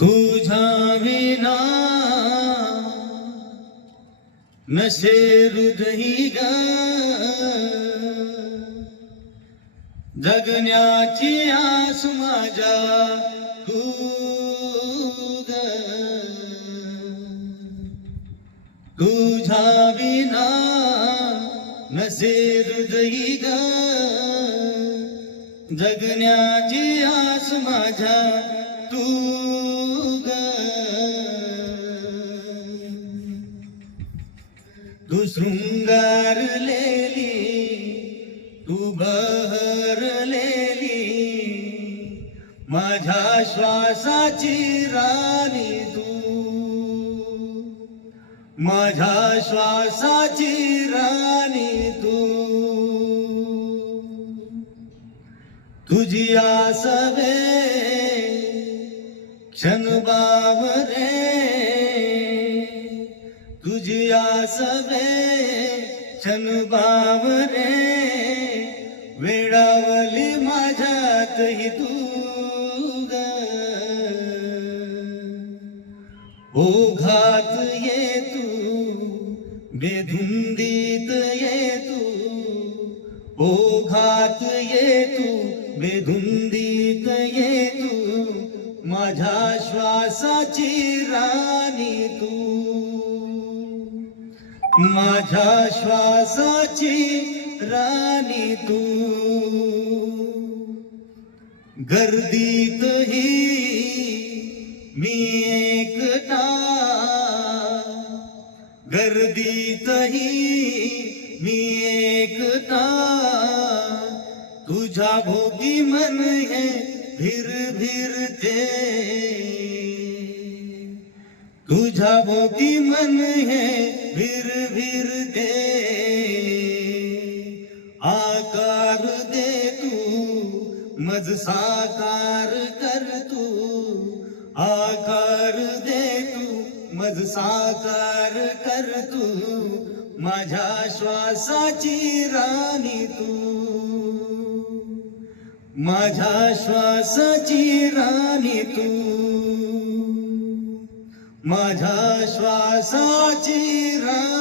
तुझ्या विना नशे हृदयी ग. जगण्याची आस माझ्या तू तुझ्या विना नसे हृदयी ग. जगण्याची आस माझ्या तू ग तू शृंगारलेली तू बहरलेली माझ्या श्वासाची राणी तू. माझ्या श्वासाची राणी तू. तुझी आसवे क्षण बावरे तुझी आसवे क्षण बावरे वेळावली माझ्यातही तू ग. ओघात ये तू बेधुंदीत ये तू. ओघात ये तू बेधुंदीत ये तू. माझ्या श्वासाची राणी तू. माझ्या श्वासाची राणी तू. गर्दीतही मी एकटा. गर्दीतही मी एकटा. तुझ्या भोगी मन हे फिर फिरते तुझ्या भोगी मन हे फिर फिरते आकार दे तू मज साकार कर तू। आकार दे तू मज साकार कर तू। माझ्या श्वासाची राणी तू। माझ्या श्वासाची राणी तू. माझ्या श्वासाची राणी